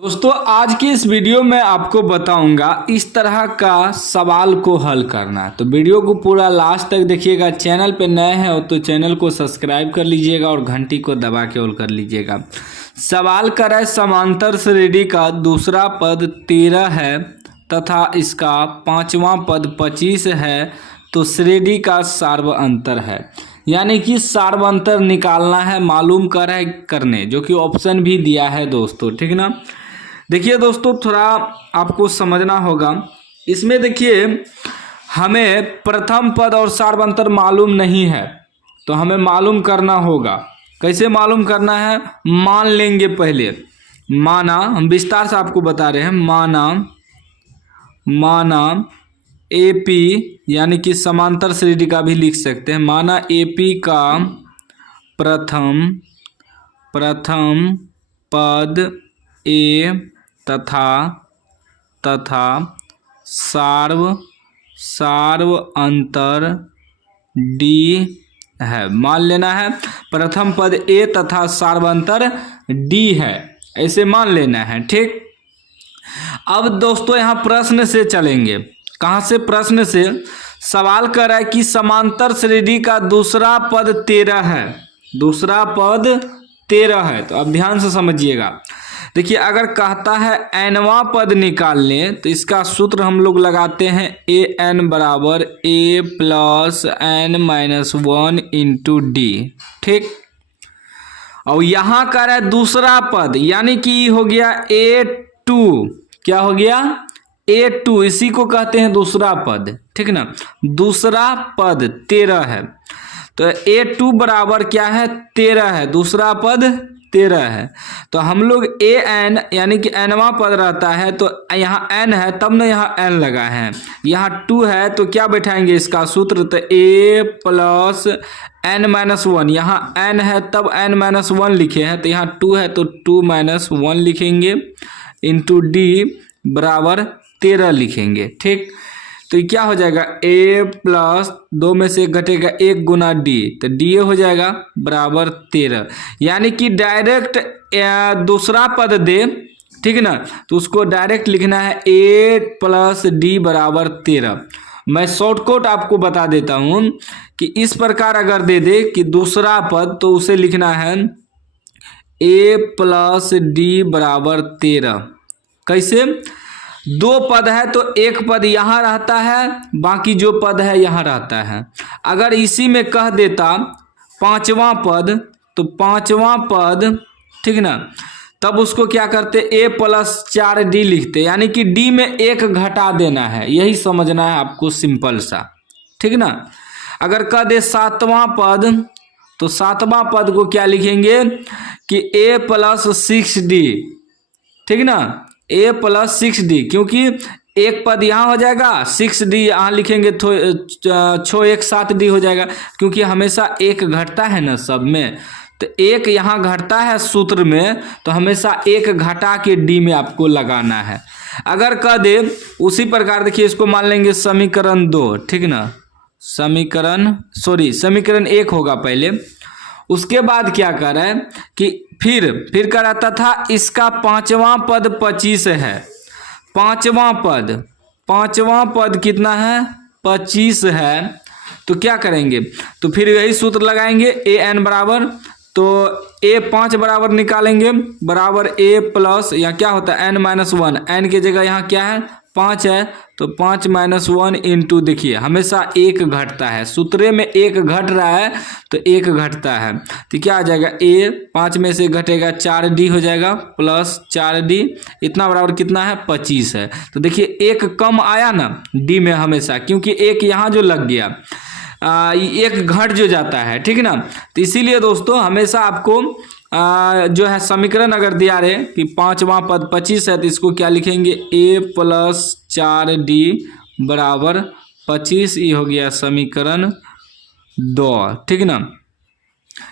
दोस्तों आज की इस वीडियो में आपको बताऊंगा इस तरह का सवाल को हल करना। तो वीडियो को पूरा लास्ट तक देखिएगा। चैनल पे नए हैं तो चैनल को सब्सक्राइब कर लीजिएगा और घंटी को दबा के ऑल कर लीजिएगा। सवाल कर है समांतर श्रेणी का दूसरा पद 13 है तथा इसका पांचवा पद 25 है तो श्रेणी का सार्वअंतर है। यानी कि सार्वअंतर निकालना है, मालूम कर है करने, जो कि ऑप्शन भी दिया है दोस्तों। ठीक ना। देखिए दोस्तों थोड़ा आपको समझना होगा। इसमें देखिए हमें प्रथम पद और सार्वअंतर मालूम नहीं है तो हमें मालूम करना होगा। कैसे मालूम करना है, मान लेंगे पहले। माना, हम विस्तार से आपको बता रहे हैं। माना एपी, यानी कि समांतर श्रेणी का भी लिख सकते हैं। माना एपी का प्रथम पद ए तथा सार्वअंतर डी है। मान लेना है प्रथम पद ए तथा सार्वअंतर डी है, ऐसे मान लेना है। ठीक। अब दोस्तों यहाँ प्रश्न से चलेंगे। कहाँ से? प्रश्न से। सवाल कर रहा है कि समांतर श्रेणी का दूसरा पद 13 है। दूसरा पद 13 है तो अब ध्यान से समझिएगा। देखिए अगर कहता है एनवा पद निकाल लें तो इसका सूत्र हम लोग लगाते हैं ए एन बराबर a plus n minus 1 into d. ठीक। और यहाँ कह रहा है दूसरा पद, यानी कि हो गया A2। क्या हो गया? A2, इसी को कहते हैं दूसरा पद। ठीक ना। दूसरा पद 13 है तो A2 बराबर क्या है? 13 है। दूसरा पद 13 है तो हम लोग ए एन, यानी कि एनवा पद रहता है तो यहाँ एन है तब ना यहाँ एन लगा है। यहाँ 2 है तो क्या बैठाएंगे इसका सूत्र? तो ए प्लस एन माइनस 1। यहाँ एन है तब एन माइनस 1 लिखे हैं तो यहाँ 2 है तो 2 माइनस 1 लिखेंगे इंटू डी बराबर 13 लिखेंगे। ठीक। तो ये क्या हो जाएगा? ए प्लस 2 में से घटेगा 1 गुना डी तो डी हो जाएगा बराबर 13। यानी कि डायरेक्ट दूसरा पद दे, ठीक ना, तो उसको डायरेक्ट लिखना है ए प्लस डी बराबर 13। मैं शॉर्टकट आपको बता देता हूँ कि इस प्रकार अगर दे दे कि दूसरा पद तो उसे लिखना है ए प्लस डी बराबर 13। कैसे? 2 पद है तो एक पद यहाँ रहता है, बाकी जो पद है यहाँ रहता है। अगर इसी में कह देता पांचवा पद तो पांचवा पद, ठीक ना, तब उसको क्या करते? ए प्लस 4D लिखते, यानी कि डी में 1 घटा देना है। यही समझना है आपको, सिंपल सा। ठीक ना। अगर कह दे सातवां पद तो सातवां पद को क्या लिखेंगे कि ए प्लस 6D। ठीक ना, ए प्लस 6D, क्योंकि एक पद यहाँ हो जाएगा, 6D यहाँ लिखेंगे तो 7D हो जाएगा, क्योंकि हमेशा 1 घटता है ना सब में। तो 1 यहाँ घटता है सूत्र में तो हमेशा 1 घटा के डी में आपको लगाना है। अगर कह दे उसी प्रकार, देखिए इसको मान लेंगे समीकरण 2। ठीक ना। समीकरण 1 होगा पहले। उसके बाद क्या कर रहा है कि फिर कर रहा तथा इसका पांचवा पद 25 है। पांचवा पद कितना है? 25 है। तो क्या करेंगे? तो फिर यही सूत्र लगाएंगे ए एन बराबर, तो ए 5 बराबर निकालेंगे बराबर ए प्लस, यहाँ क्या होता है? N minus 1। एन की जगह यहाँ क्या है? 5 है तो 5 माइनस 1 इंटू, देखिए हमेशा 1 घटता है, सूत्रे में 1 घट रहा है तो 1 घटता है। तो क्या आ जाएगा? ए 5 में से घटेगा 4D हो जाएगा प्लस 4D, इतना बराबर कितना है? 25 है। तो देखिए 1 कम आया ना डी में हमेशा, क्योंकि 1 यहाँ जो लग गया, 1 घट जो जाता है। ठीक ना। तो इसीलिए दोस्तों हमेशा आपको जो है समीकरण अगर दिया रहे कि पांचवा पद 25 है तो इसको क्या लिखेंगे? ए प्लस 4D बराबर 25। ये हो गया समीकरण 2। ठीक ना।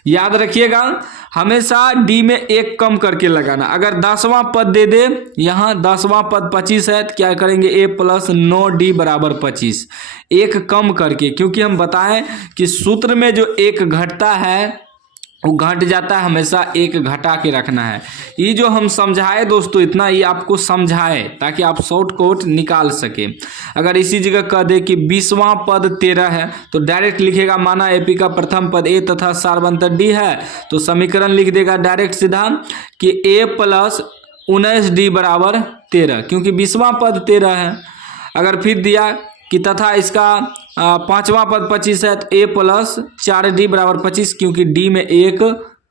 याद रखिएगा हमेशा डी में 1 कम करके लगाना। अगर 10वां पद दे दे, यहाँ 10वां पद 25 है तो क्या करेंगे? ए प्लस 9D बराबर 25, 1 कम करके, क्योंकि हम बताएं कि सूत्र में जो 1 घटता है वो घट जाता है, हमेशा एक घटा के रखना है। ये जो हम समझाए दोस्तों इतना, ये आपको समझाए ताकि आप शॉर्टकट निकाल सके। अगर इसी जगह कह दे कि 20वां पद 13 है तो डायरेक्ट लिखेगा माना एपी का प्रथम पद ए तथा सार्वंतर डी है, तो समीकरण लिख देगा डायरेक्ट सीधा कि ए प्लस 19D बराबर 13, क्योंकि 20वां पद 13 है। अगर फिर दिया कि तथा इसका 5वां पद 25 है तो ए प्लस 4D बराबर 25, क्योंकि डी में एक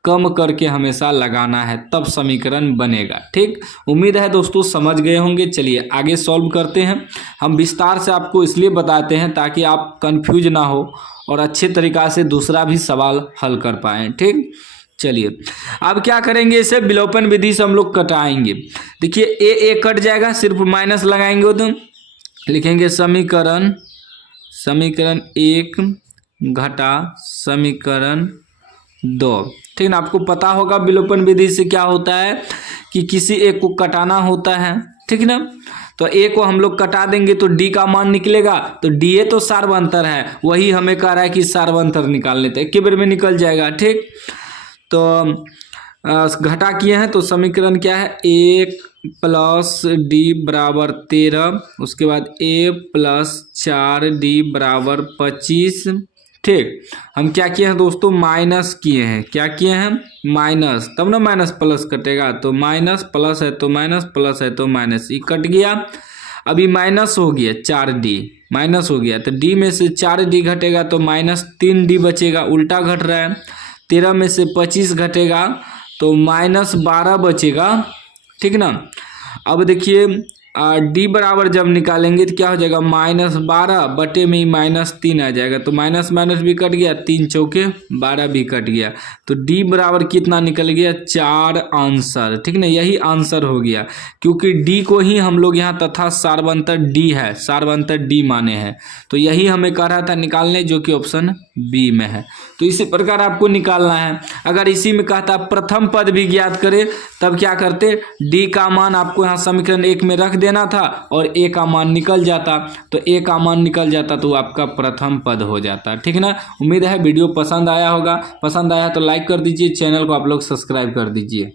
कम करके हमेशा लगाना है, तब समीकरण बनेगा। ठीक, उम्मीद है दोस्तों समझ गए होंगे। चलिए आगे सॉल्व करते हैं। हम विस्तार से आपको इसलिए बताते हैं ताकि आप कंफ्यूज ना हो और अच्छे तरीक़ा से दूसरा भी सवाल हल कर पाएँ। ठीक, चलिए अब क्या करेंगे, इसे विलोपन विधि से हम लोग कटाएंगे। देखिए ए कट जाएगा, सिर्फ माइनस लगाएंगे तो लिखेंगे समीकरण 1 घटा समीकरण 2। ठीक ना, आपको पता होगा विलोपन विधि से क्या होता है कि किसी एक को कटाना होता है। ठीक ना, तो ए को हम लोग कटा देंगे तो डी का मान निकलेगा, तो डी ए तो सार्वंतर है, वही हमें कह रहा है कि सार्वंतर निकाल लेते हैं, एक बार में निकल जाएगा। ठीक, तो घटा किए हैं तो समीकरण क्या है, 1 प्लस डी बराबर 13, उसके बाद ए प्लस 4D बराबर 25। ठीक, हम क्या किए हैं दोस्तों, माइनस किए हैं। क्या किए हैं, माइनस, तब ना माइनस प्लस कटेगा, तो माइनस प्लस है तो माइनस, प्लस है तो माइनस, ये कट गया। अभी माइनस हो गया 4D, माइनस हो गया तो डी में से 4D घटेगा तो माइनस 3D बचेगा, उल्टा घट रहा है। 13 में से 25 घटेगा तो माइनस 12 बचेगा। ठीक ना, अब देखिए डी बराबर जब निकालेंगे तो क्या हो जाएगा, -12 बटे में -3 आ जाएगा, तो माइनस माइनस भी कट गया, 3 चौके 12 भी कट गया, तो डी बराबर कितना निकल गया, 4 आंसर। ठीक ना, यही आंसर हो गया, क्योंकि डी को ही हम लोग यहाँ तथा सार्वंतर डी है, सार्वंतर डी माने हैं, तो यही हमें कह रहा था निकालने, जो कि ऑप्शन बी में है। तो इसी प्रकार आपको निकालना है। अगर इसी में कहता प्रथम पद भी ज्ञात करे तब क्या करते, डी का मान आपको यहाँ समीकरण 1 में रख देना था और ए का मान निकल जाता, तो ए का मान निकल जाता तो आपका प्रथम पद हो जाता। ठीक ना, उम्मीद है वीडियो पसंद आया होगा। पसंद आया तो लाइक कर दीजिए, चैनल को आप लोग सब्सक्राइब कर दीजिए।